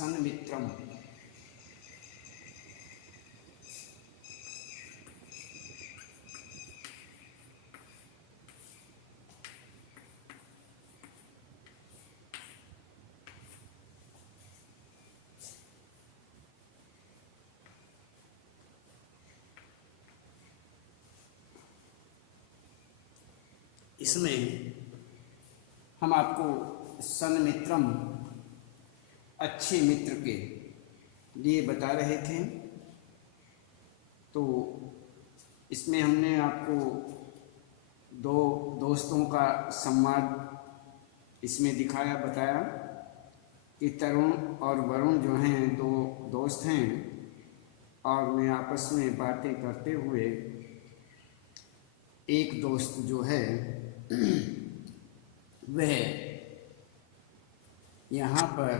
सन्मित्रम। इसमें हम आपको सन्मित्रम, अच्छे मित्र के लिए बता रहे थे। तो इसमें हमने आपको दो दोस्तों का संवाद इसमें दिखाया, बताया कि तरुण और वरुण जो हैं दो दोस्त हैं और वे आपस में बातें करते हुए एक दोस्त जो है वह यहाँ पर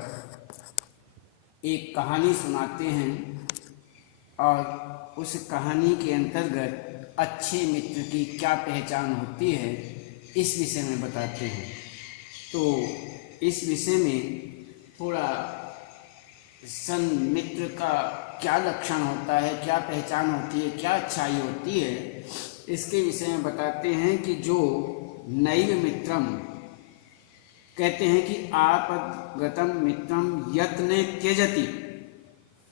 एक कहानी सुनाते हैं और उस कहानी के अंतर्गत अच्छे मित्र की क्या पहचान होती है इस विषय में बताते हैं। तो इस विषय में थोड़ा सन्मित्र का क्या लक्षण होता है, क्या पहचान होती है, क्या अच्छाई होती है, इसके विषय में बताते हैं कि जो नैव मित्रम कहते हैं कि आपद्गतं मित्रम यत्न त्यजति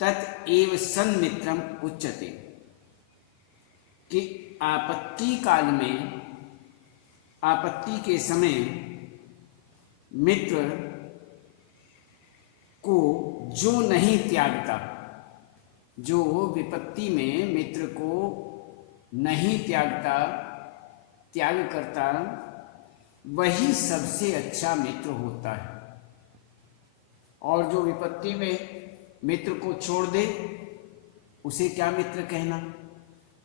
तत् एव सन्मित्रम उच्यते, कि आपत्ति काल में, आपत्ति के समय मित्र को जो नहीं त्यागता, जो विपत्ति में मित्र को नहीं त्यागता, त्याग करता, वही सबसे अच्छा मित्र होता है। और जो विपत्ति में मित्र को छोड़ दे उसे क्या मित्र कहना,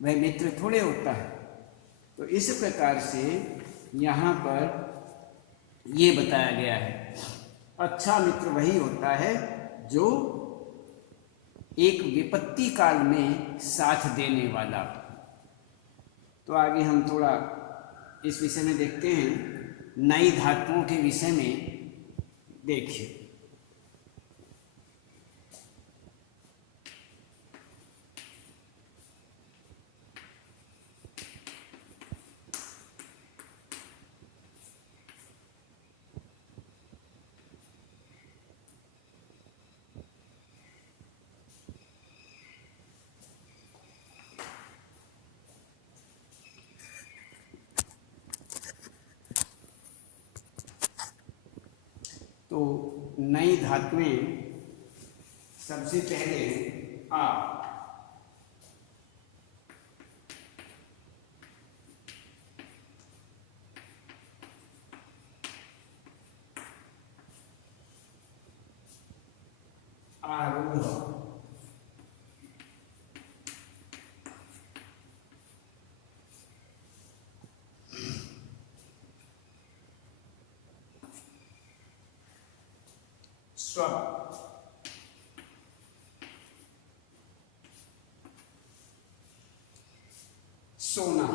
वह मित्र थोड़े होता है। तो इस प्रकार से यहाँ पर ये बताया गया है, अच्छा मित्र वही होता है जो एक विपत्ति काल में साथ देने वाला। तो आगे हम थोड़ा इस विषय में देखते हैं, नई धातुओं के विषय में देखिए। तो नई धातुएं सबसे पहले आ, आरूढ़, स्व, सोना,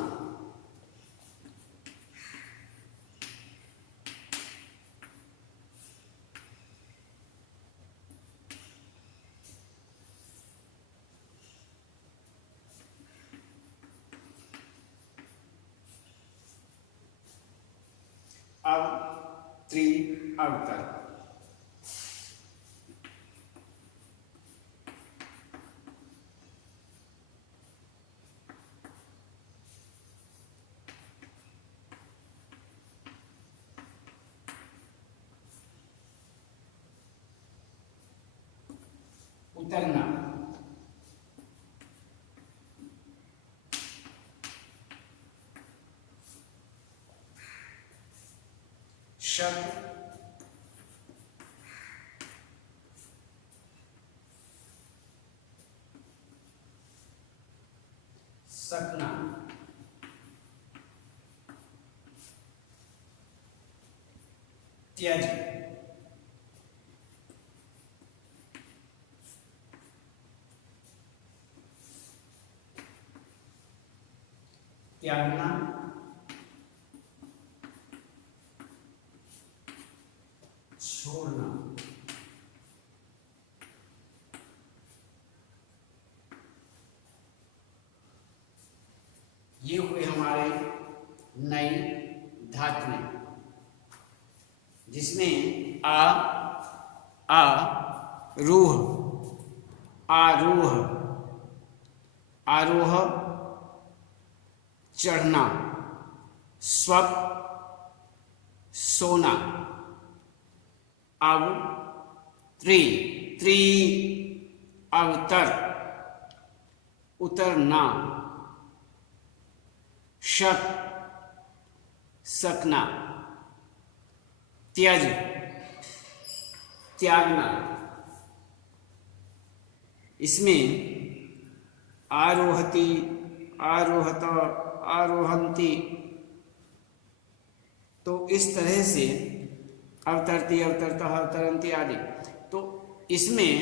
अब त्रिअवतर, उतरना, शक, सकना, त्यज, त्यागना, छोड़ना, जिसमें आ रूह, आरोह, आरोह चढ़ना, स्वप सोना, अवत्री, त्री अवतर उतरना, शक सकना, त्यज त्यागना। इसमें आरोहति, आरोहत, आरोहंती, तो इस तरह से अवतरती, अवतरतः, अवतरंती आदि। तो इसमें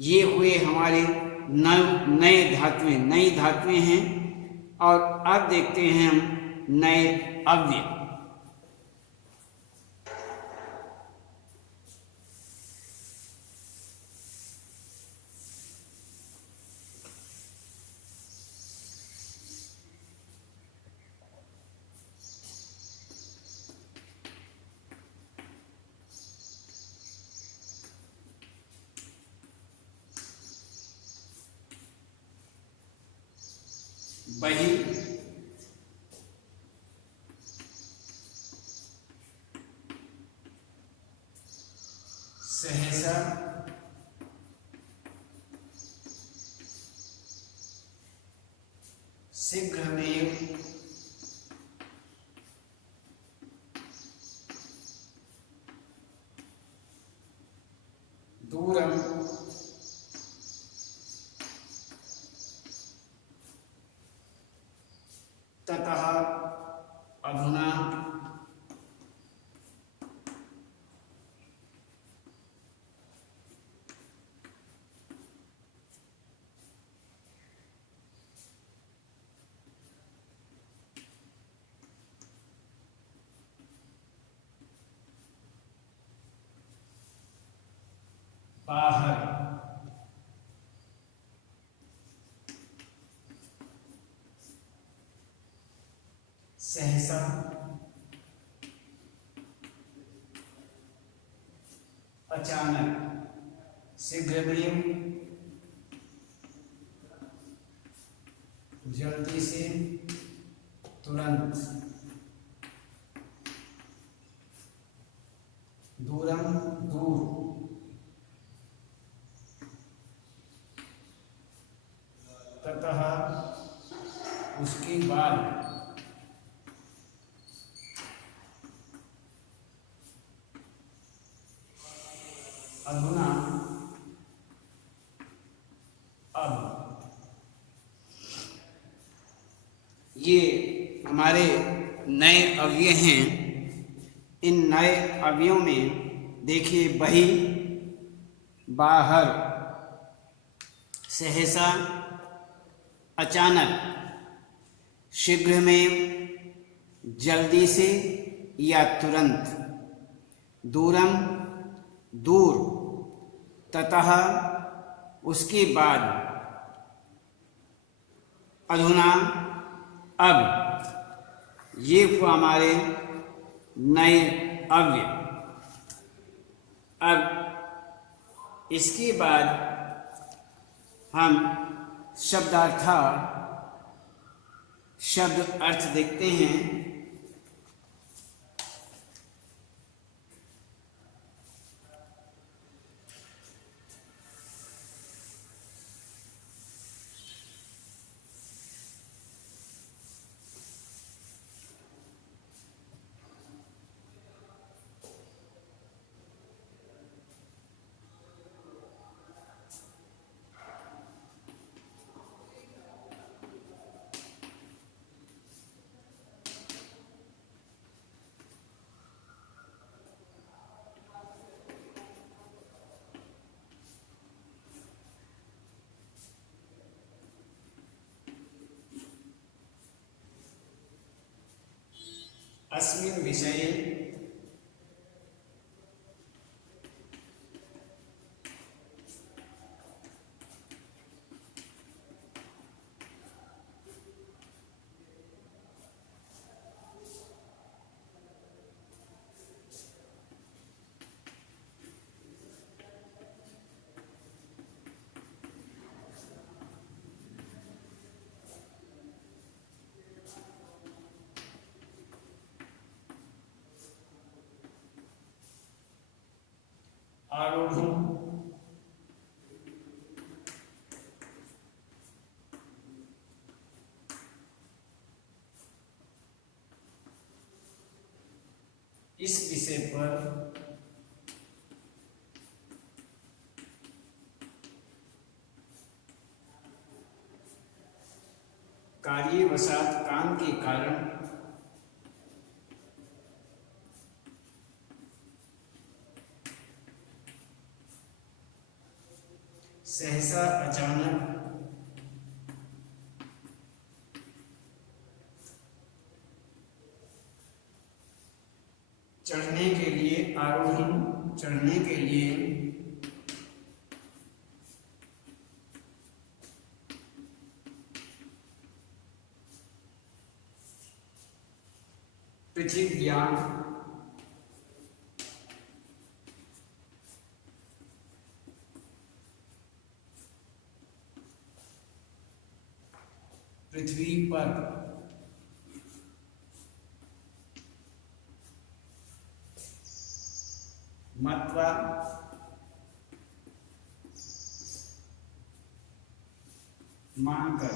ये हुए हमारे नए धातुएं, नई धातुएं हैं। और अब देखते हैं हम नए अव्यय। बही, सहसा, शीघ्रमेव, दूरम, ततः, अधुना, बाहर, सहसा, अचानक, शीघ्रमेव, जल्दी से, तुरंत, दूरम, दूर, ततः, उसके बाद, अधुना, अब। ये हमारे नए अव्यय हैं। इन नए अवयवों में देखिए, बही, बाहर, सहसा, अचानक, शीघ्र में, जल्दी से या तुरंत, दूरम, दूर, ततः, उसके बाद, अधुना, अब। ये हुआ हमारे नए अव्यय। अब इसके बाद हम शब्द अर्थ देखते हैं। अस्मिन् विषये आरोढ़ इस विषय पर कार्यवशात काम के कारण सहसा अचानक चढ़ने के लिए आरोहण चढ़ने के लिए पृथिव्याम पृथ्वी पर मत्वा मानकर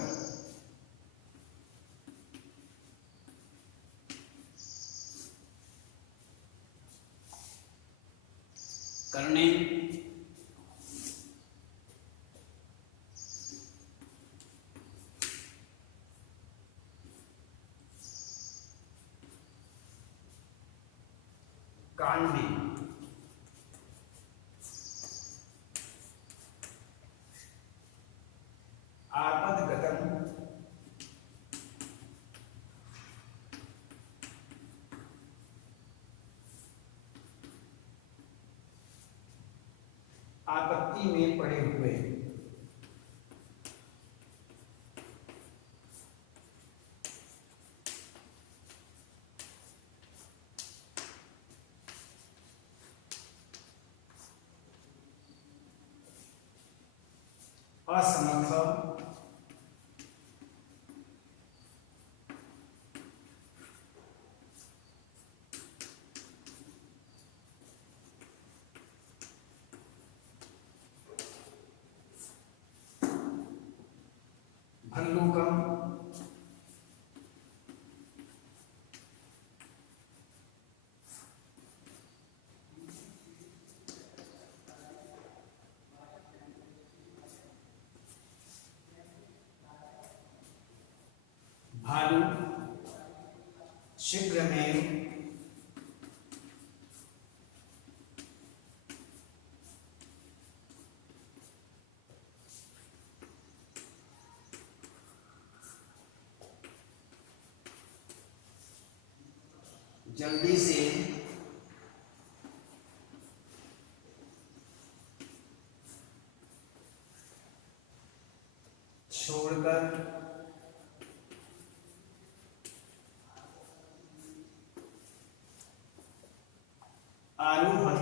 करने कान में आपदगतम आपत्ति में पड़े हुए असमर्थ भल्लूकम भालू शीघ्र में जल्दी से छोड़कर आरोहण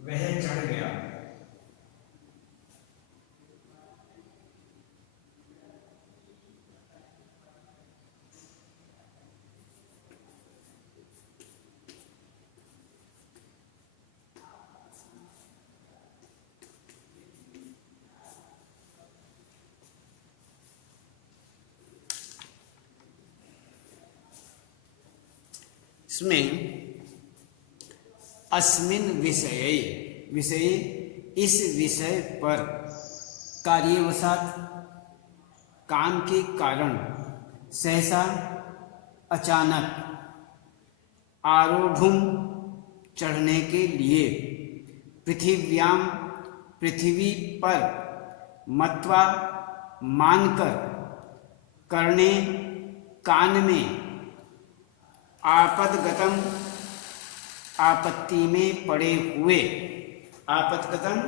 वह चढ़ गया। इसमें अस्मिन विषये विषय इस विषय पर कार्यवशात काम के कारण सहसा अचानक आरोढ़ चढ़ने के लिए पृथिव्याम पृथ्वी पर मत्वा मानकर करने कान में आपदगतम आपत्ति में पड़े हुए आपदगतम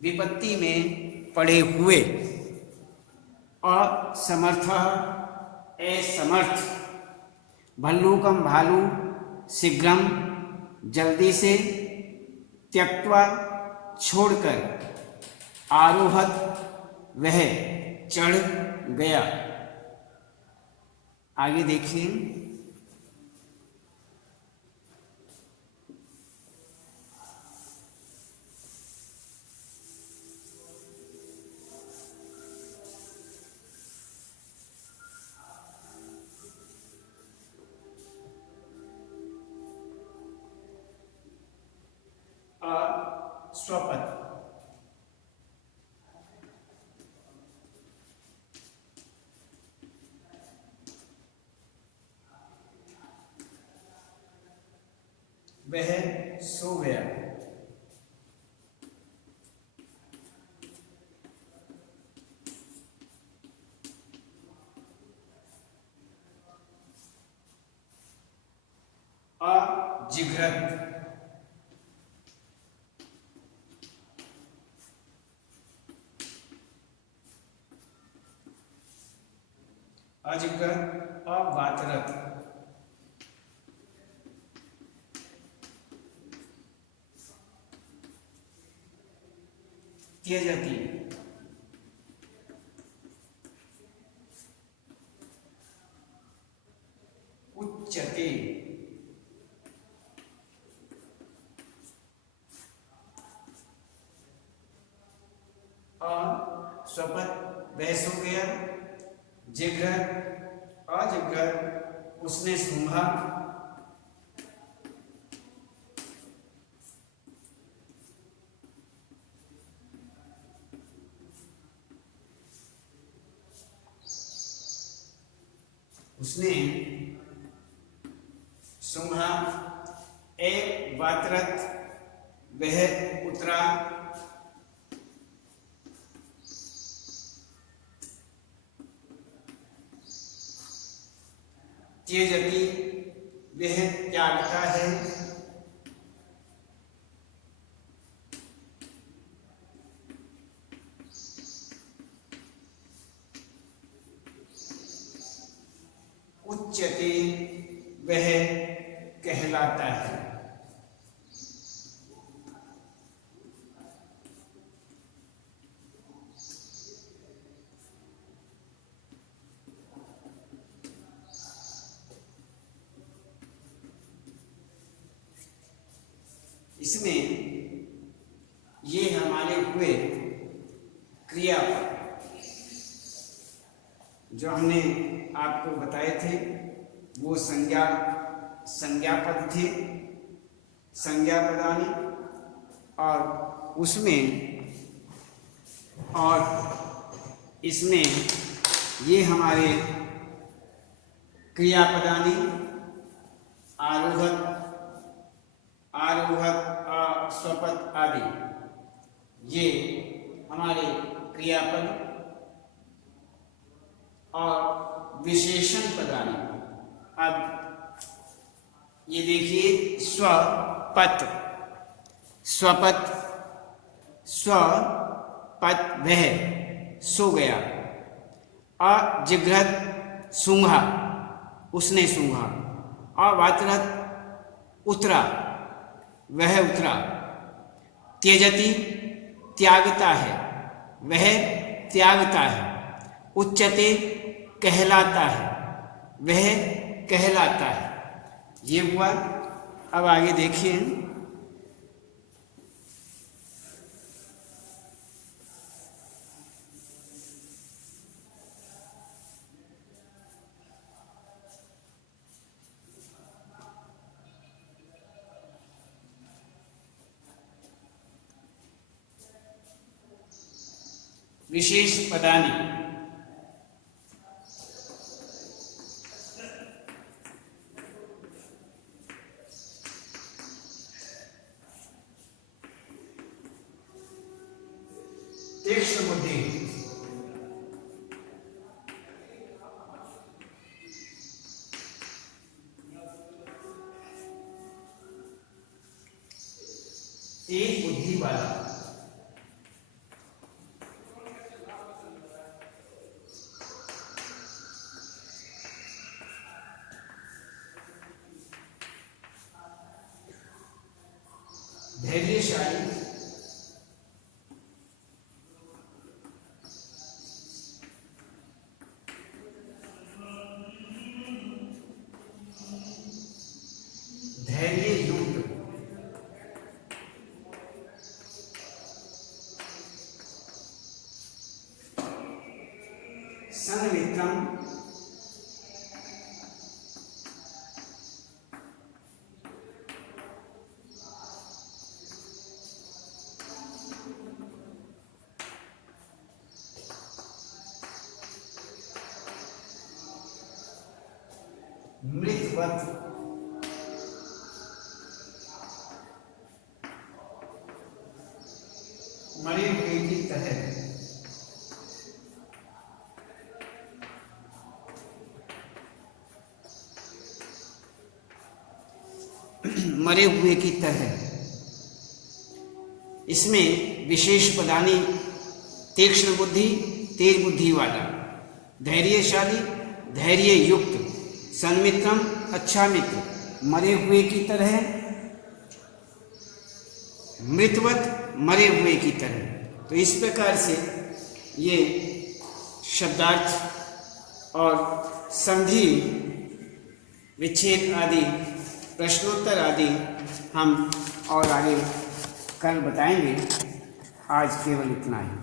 विपत्ति में पड़े हुए असमर्थ असमर्थ भल्लूकम भालू शीघ्रम जल्दी से, त्यक्त्वा छोड़कर, आरोहत वह चढ़ गया। आगे देखिए, स्वपथ। वह सो गया। अजिघ्रत, अजिघ्रत, अवातरत, त्यजति, उच्यते, स्वपथ वह सो गया, जिघ्रत अजिघ्रत उसने सूंघा, उसने सूंघा, एक वातरत वह उतरा, त्यजति वह त्यागता है, उच्यते वह कहलाता है। इसमें ये हमारे हुए क्रियापद जो हमने आपको बताए थे, वो संज्ञा पद थे, संज्ञा पदानी, और उसमें और इसमें ये हमारे क्रियापदानी, आरोहत, स्वपथ आदि, ये हमारे क्रियापद और विशेषण पदानी। अब ये देखिए, स्वपथ, स्वपथ, स्वपथ वह सो गया, अजिघ्रत सूंघा उसने सूंघा, अवातरत उतरा वह उतरा, त्यजति त्यागता है वह त्यागता है, उच्यते कहलाता है वह कहलाता है। ये हुआ। अब आगे देखिए, विशेष पदानी। तीक्ष्ण बुद्धि, तेज बुद्धि वाला, धैर्यशाली, धैर्य युक्त, सन्मित्रम, मृतवत, मरे हुए की तरह, मरे हुए की तरह। इसमें विशेष पदानी तीक्ष्ण बुद्धि, तेज बुद्धि वाला, धैर्यशाली, धैर्य युक्त, सन्मित्रम, अच्छा मित्र, मरे हुए की तरह, मृतवत, मरे हुए की तरह। तो इस प्रकार से ये शब्दार्थ और संधि विच्छेद आदि प्रश्नोत्तर आदि हम और आगे कल बताएंगे। आज केवल इतना ही।